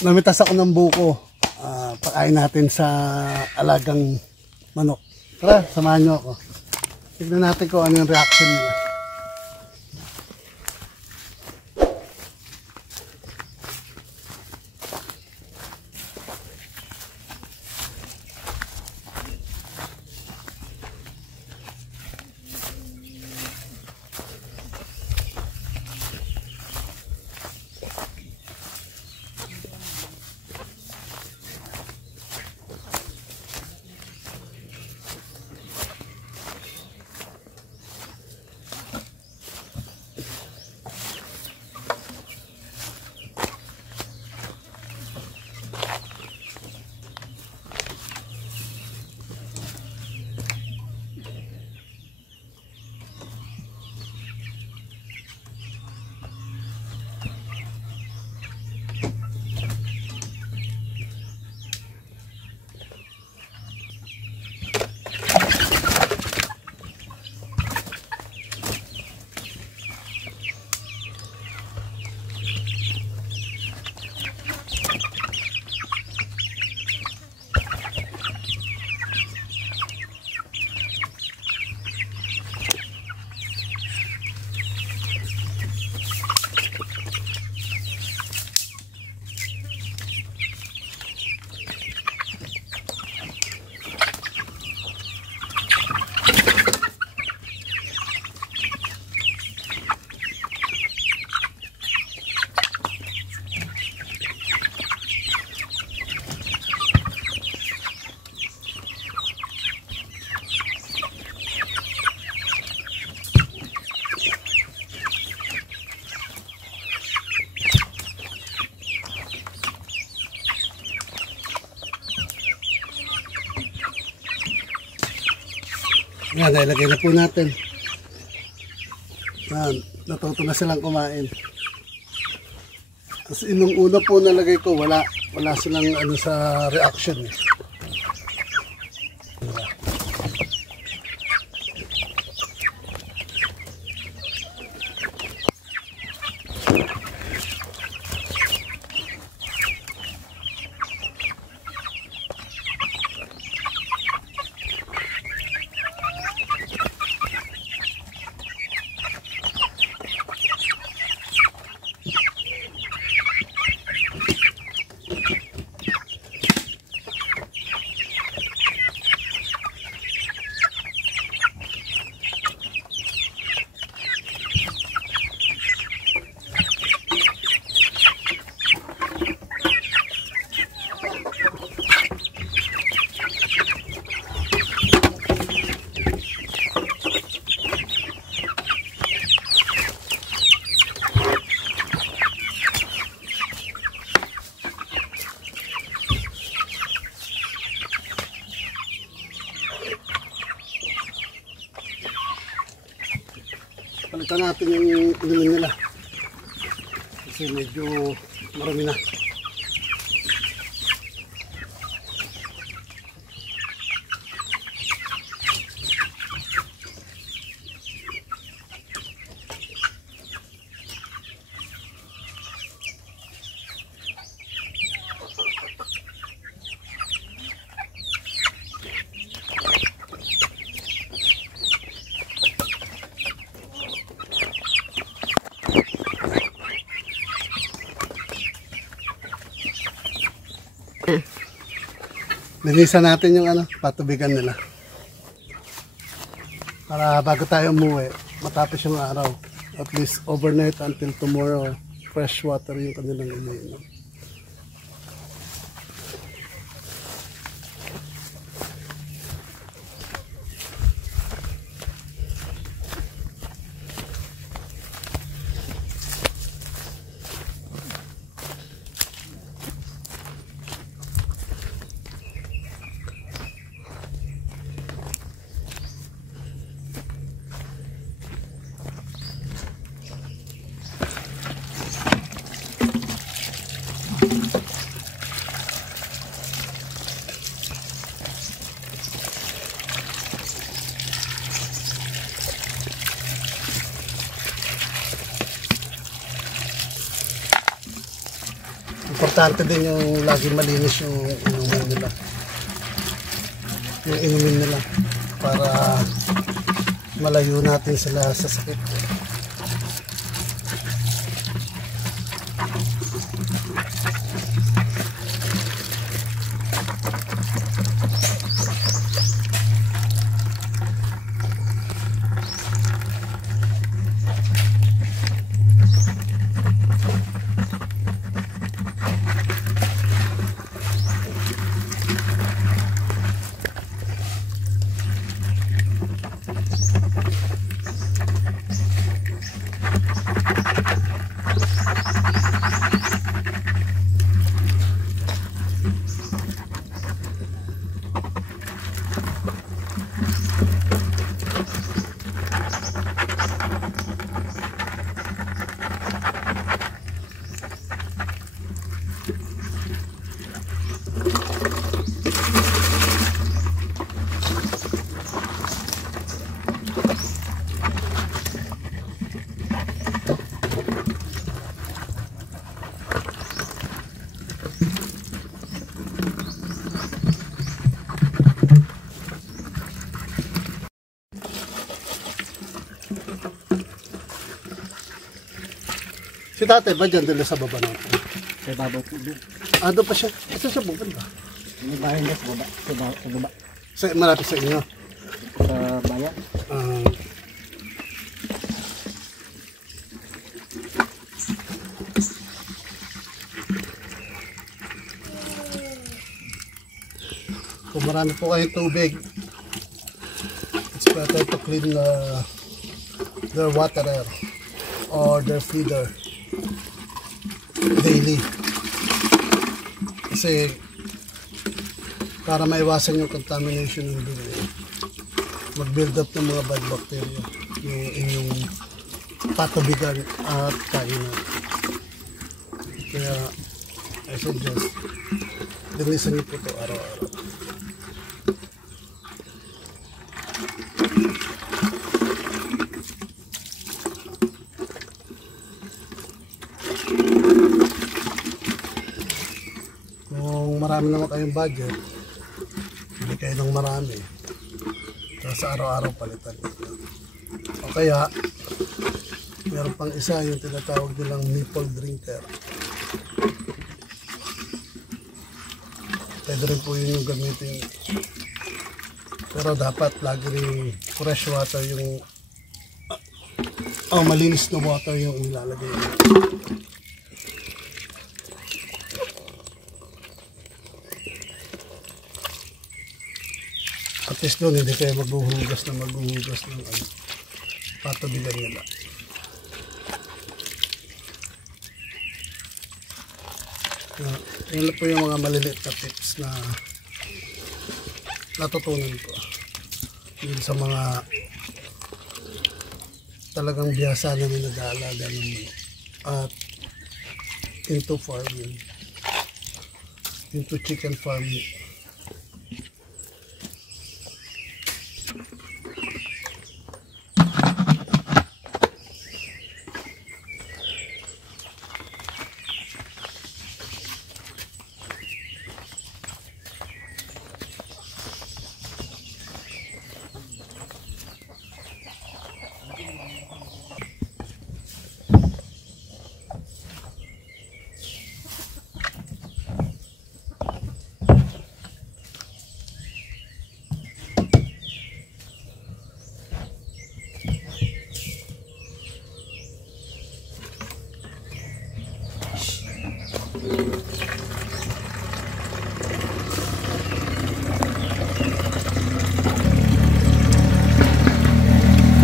namitas ako ng buko. Pakain natin sa alagang manok. Tara, samahan nyo ako. Tignan natin kung ano yung reaction nila. Yan, ilagay na po natin. Yan, natuto na silang kumain. Kasi nung una po nalagay ko, wala silang ano sa reaction. Palitan natin yung inumin nila kasi medyo marami na. Linisan natin yung patubigan nila. Para bago tayo umuwi, matapos yung araw. At least overnight until tomorrow, fresh water yung kanilang iniinom. Importante din yung laging malinis yung inumin nila para malayo natin sila sa sakit. Si tatay ba dyan dala sa baba natin? Sa babaw po doon. Doon pa siya. Ito siya pupunta. May bahay na sa baba. Sa baba. Malapit sa inyo? Sa bayan. Kung marami po kayong tubig, it's better to clean their waterer or their feeder daily. Kasi para maiwasan yung contamination ng bibig, mag-build up ng mga bad bacteria yung inyong patubigan at kainan. Kaya I suggest linisan niyo po ito araw-araw. Kung marami naman kayong budget, hindi kayo ng marami. Tapos araw-araw palitan nito. O kaya, meron pang isa yung tinatawag nilang nipple drinker. Pwede rin po yun yung gamitin. Pero dapat lagi rin fresh water yung malinis na water yung ilalagay nyo. At least doon hindi kayo maghuhugas ng patubigan nila. Yan na po yung mga maliliit na tips na natutunan ko yun sa mga talagang biyasa na nag-aalaga ng manok at into farming, into chicken farming.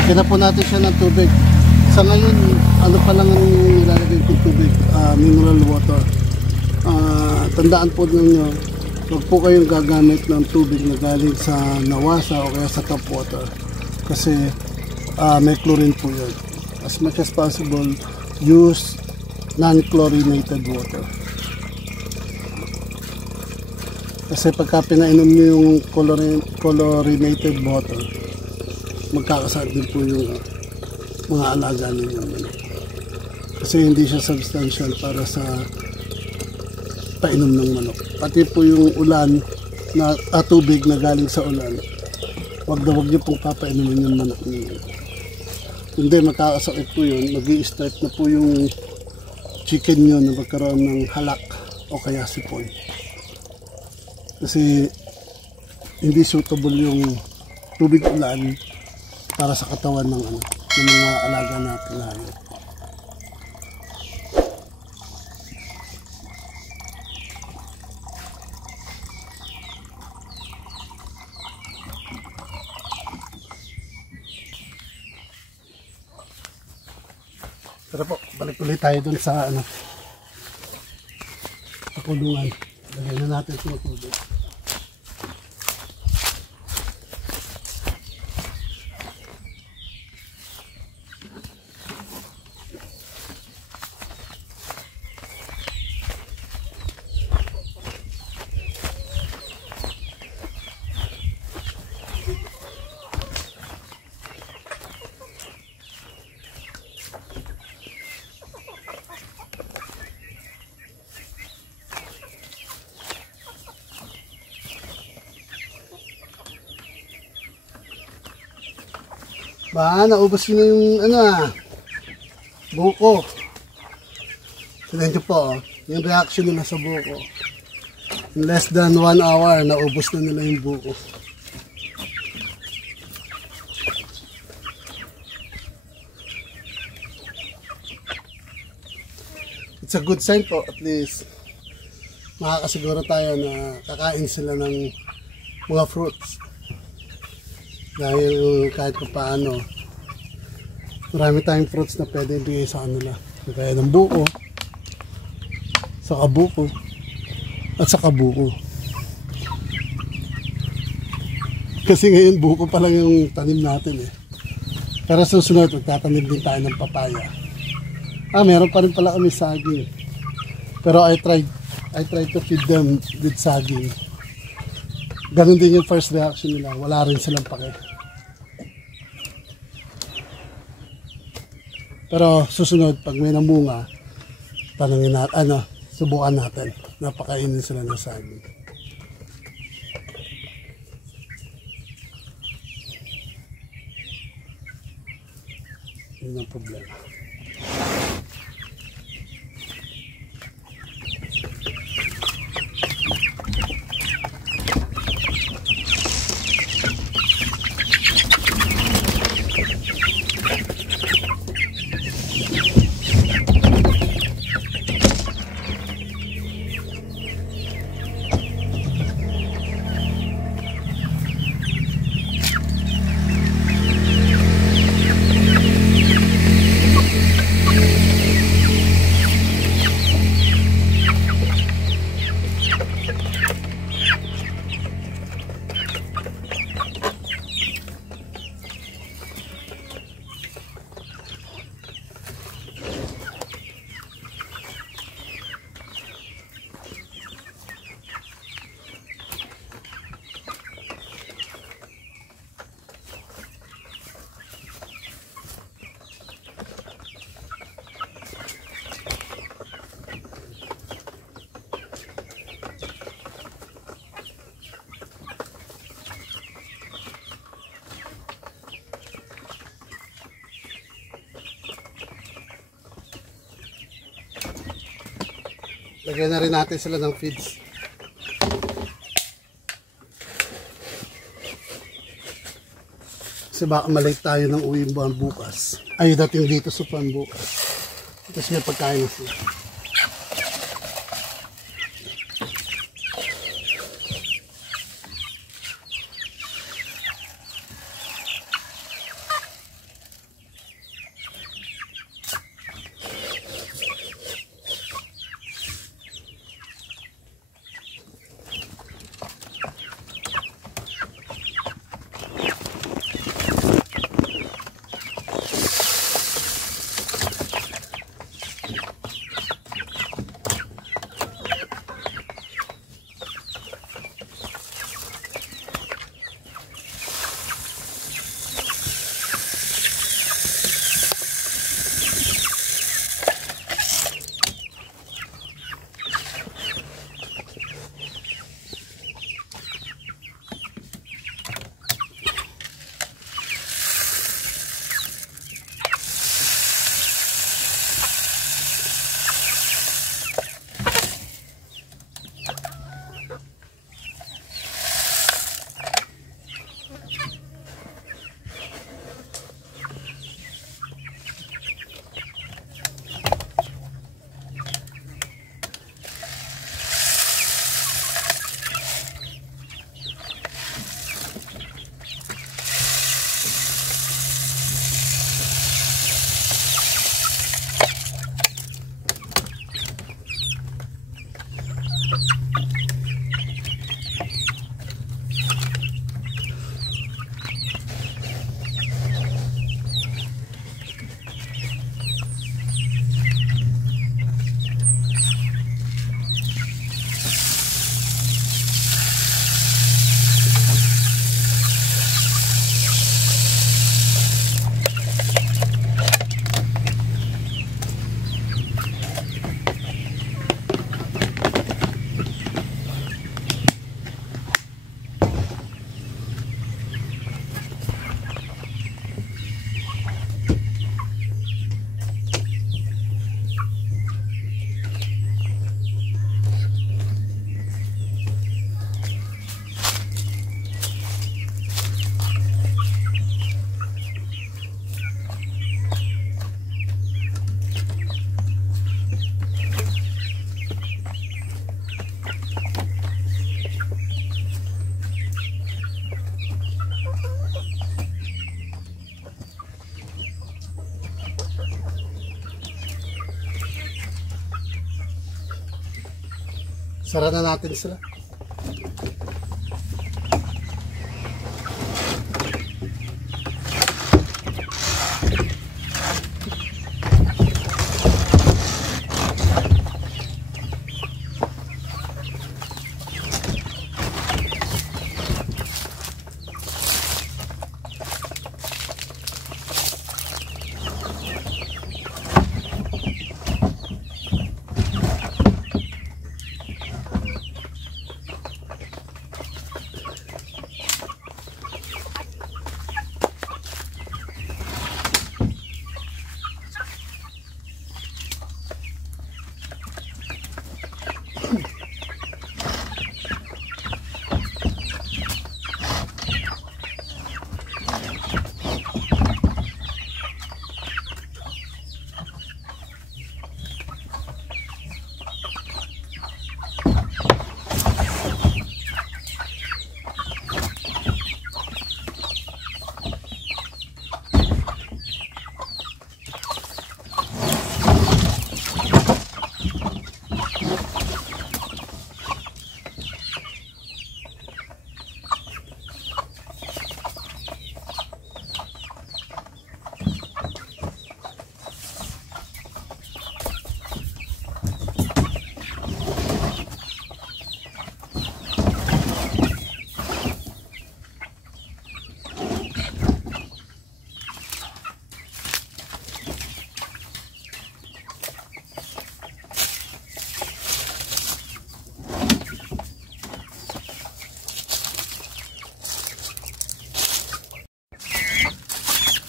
Lagyan na po natin siya ng tubig. Sa ngayon, ano pa lang ang nilalagay kong tubig? Mineral water. Tandaan po ninyo, huwag po kayong gagamit ng tubig na galing sa nawasa o kaya sa tap water. Kasi may chlorine po yun. As much as possible, use non-chlorinated water. Kasi pagka pinainom nyo yung chlorinated water, magkakasakit din po yung mga alaga ninyo. Kasi hindi siya substantial para sa painom ng manok. Pati po yung ulan na tubig na galing sa ulan, wag niyo pong papainumin yung manok niyo. Hindi, magkakasakit po yun. Mag-i-start na po yung chicken nyo na magkaroon ng halak o kaya sipon. Kasi hindi suitable yung tubig ulan para sa katawan ng mga alaga natin ngayon. Tara po, balik ulit tayo dun sa sa kulungan. Lagyan na natin sa tubig. Ba, naubos yun yung buko. Tignan nyo po, yung reaction nila sa buko. In less than 1 hour, naubos na nila yung buko. It's a good sign po, at least makakasiguro tayo na kakain sila ng mga fruits. Dahil kahit pa paano, marami tayong fruits na pwede ibigay sa kanila. Kaya ng buko, sa kabuko, at sa kabuko. Kasi ngayon buko pa lang yung tanim natin eh. Pero susunod, magtatanim din tayo ng papaya. Meron pa rin pala kami saging. Pero I tried to feed them with saging. Ganun din yung first reaction nila. Wala rin silang pake. Pero susunod, pag may namunga, tanongin natin, subukan natin. Napakainin sila ng saging. Yun ang problema. Lagyan na rin natin sila ng feeds. Kasi baka malate tayo ng uwi bukas. Ay, dating dito sa pan bukas. Tapos may pagkain na sila. Sara na natin sila.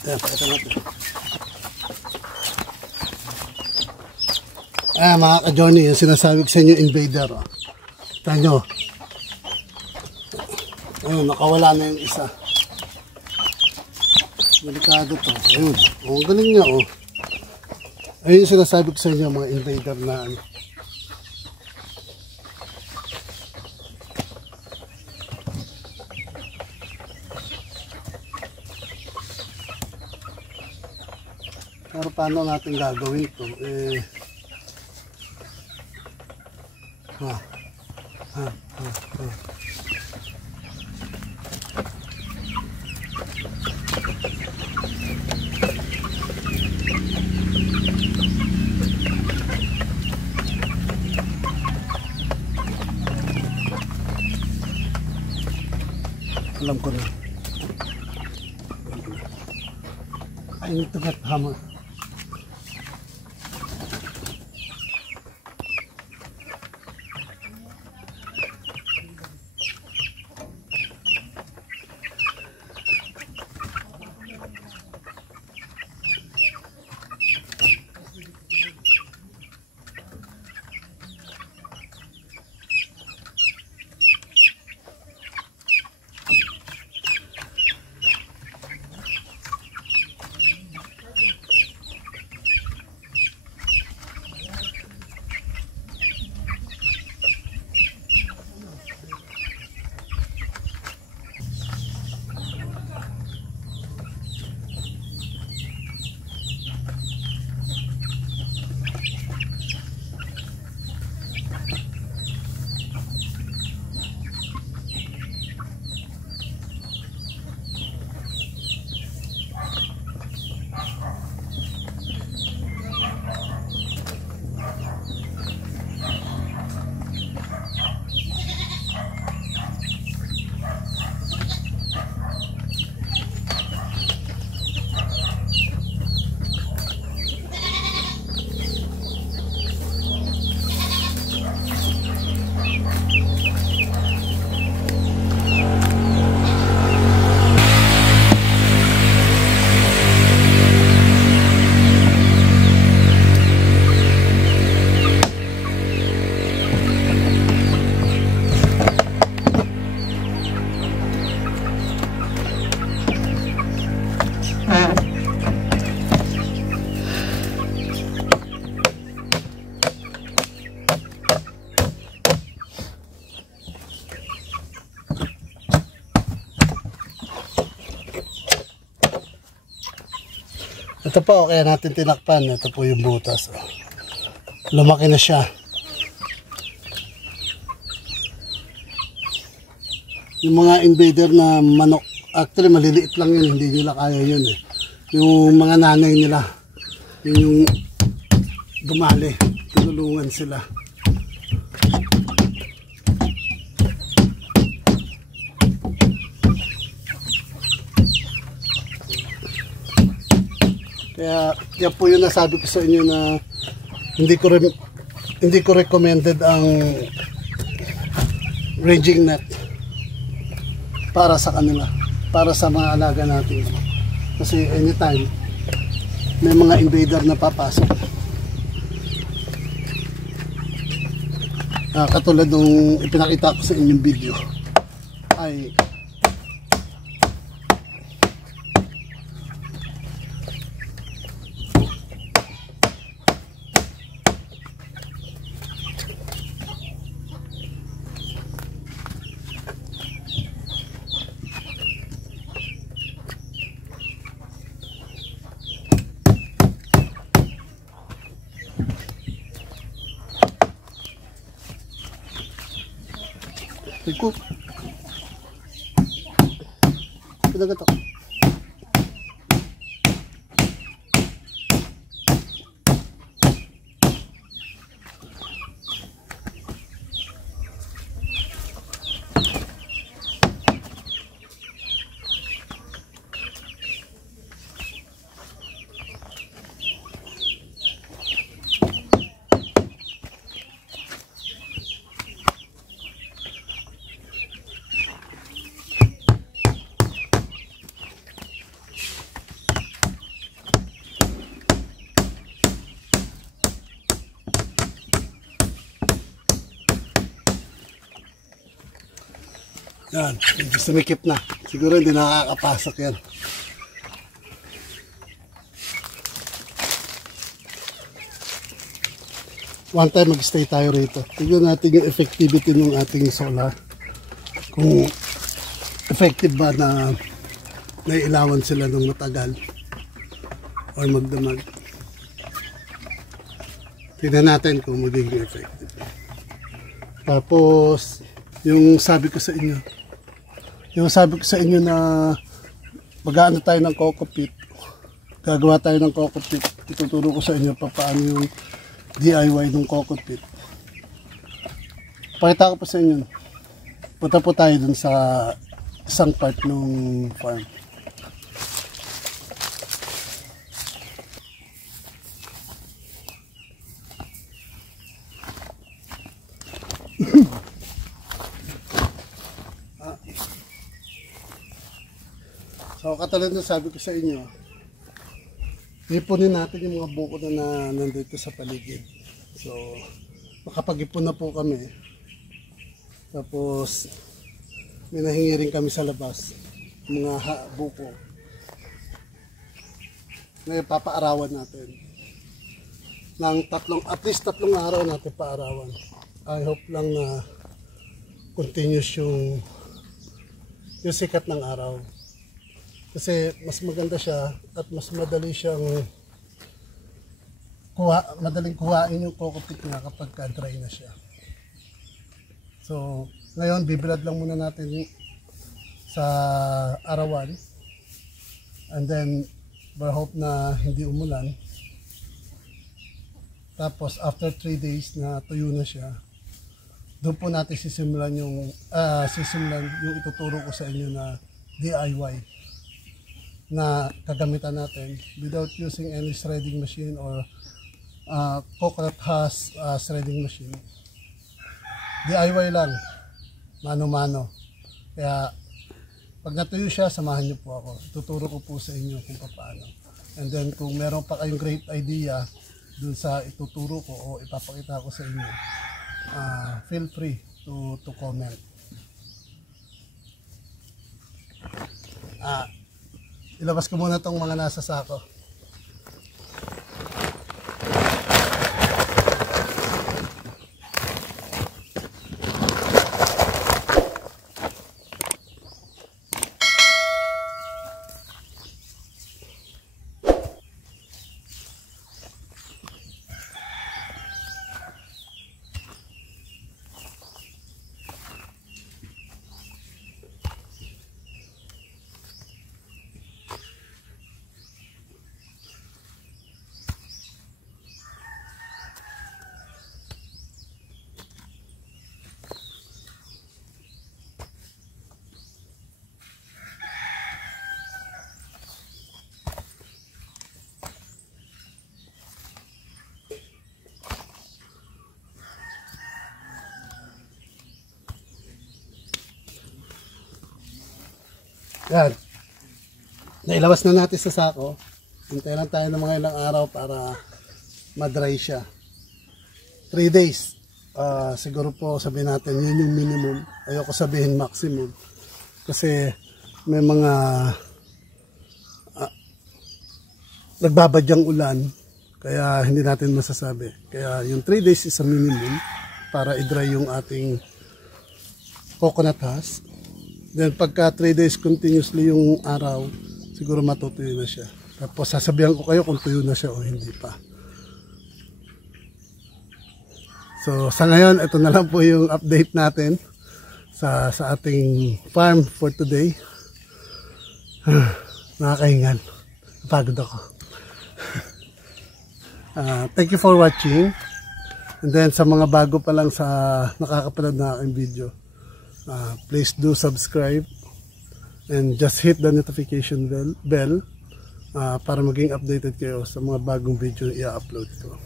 Ayan, pakita natin. Mga ka-Johnny, yung sinasabi ko sa inyo, invader. Oh. Kita nyo. Ayun, nakawala na yung isa. Delikado to. Ayun. Oh, galing niya, oh. Ayun yung sinasabi ko sa inyo, mga invader na ano. Pero paano natin gagawin ito? Alam ko na. I need to get hammer. Ito po, kaya natin tinakpan. Ito po yung butas. Lumaki na siya. Yung mga invader na manok, actually maliliit lang yun, hindi nila kaya yun eh. Yung mga nanay nila, yun yung dumali, tinulungan sila. Kaya yan po yung nasabi ko sa inyo na hindi ko recommended ang ranging net para sa kanila, para sa mga alaga natin. Kasi anytime may mga invader na papasok. Katulad nung ipinakita ko sa inyong video ay ko pinagato. Yan, medyo sumikip na. Siguro hindi nakakapasok yan. One time mag-stay tayo rito. Tignan natin yung effectivity ng ating solar. Kung effective ba na nailawan sila ng matagal or magdamag. Tignan natin kung magiging effective. Tapos yung sabi ko sa inyo na mag-aano tayo ng coco pit, gagawa tayo ng coco pit. Ituturo ko sa inyo paano yung DIY ng coco pit. Pakita ko pa sa inyo. Punta po tayo dun sa isang part ng farm. So katulad na sabi ko sa inyo, ipunin natin yung mga buko na nandito sa paligid. So makapag-ipon na po kami. Tapos may nahingi rin kami sa labas, mga buko na papaarawan natin ng at least tatlong araw natin paarawan. I hope lang na continuous yung sikat ng araw. Kasi mas maganda siya at mas madali siyang madaling kuhain yung coco pit niya kapag dry na siya. So, ngayon bibilad lang muna natin sa arawan. And then, we hope na hindi umulan. Tapos, after 3 days na tuyo na siya, doon po natin sisimulan yung ituturo ko sa inyo na DIY na kagamitan natin without using any shredding machine or coconut husk shredding machine. DIY lang, mano-mano. Kaya pag natuyo siya, samahan niyo po ako. Tuturo ko po sa inyo kung paano. And then kung meron pa kayong great idea dun sa ituturo ko o ipapakita ko sa inyo, feel free to comment. Ilabas ko muna tong mga nasa sako. Yan. Nailawas na natin sa sako. Hintay lang tayo ng mga ilang araw para ma-dry siya. 3 days. Siguro po sabihin natin yun yung minimum. Ayoko sabihin maximum. Kasi may mga nagbabadyang ulan. Kaya hindi natin masasabi. Kaya yung 3 days is a minimum para i-dry yung ating coconut husk. Then pagka 3 days continuously yung araw, siguro matutuyo na siya. Tapos sasabihan ko kayo kung tuyo na siya o hindi pa. So sa ngayon, ito na lang po yung update natin sa ating farm for today. Nakakahingan. Napagod ako. Thank you for watching. And then sa mga bago pa lang sa nakakapanood na aking video, please do subscribe and just hit the notification bell para maging updated kayo sa mga bagong video na i-upload ko.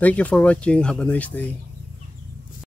Thank you for watching. Have a nice day.